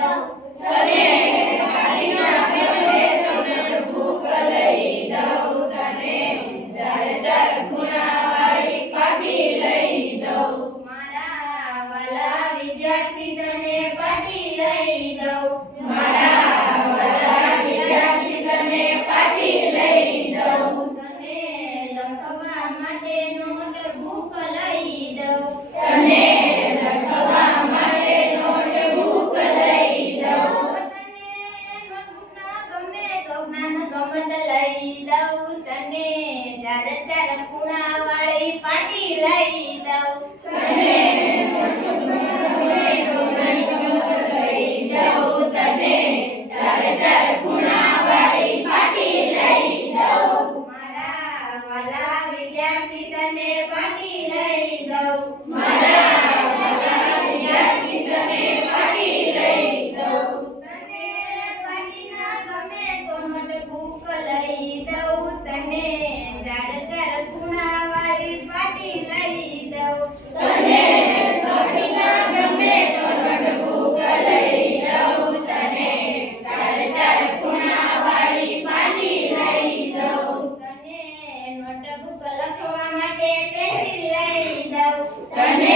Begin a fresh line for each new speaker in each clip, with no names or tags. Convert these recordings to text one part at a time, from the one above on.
đâu. Trở nên Aguanta la Tener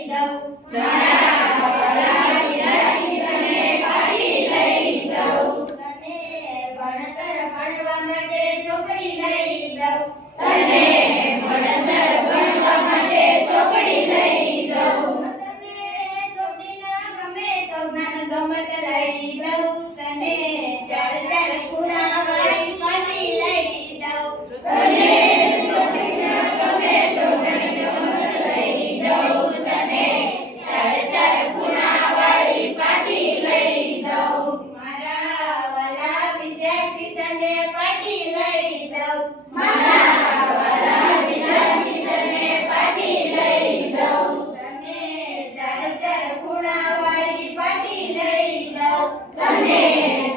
લઈ દઉં
તને ભણતર ભણવા માટે ચોપડી લઈ દઉં.
તને ભણતર
તને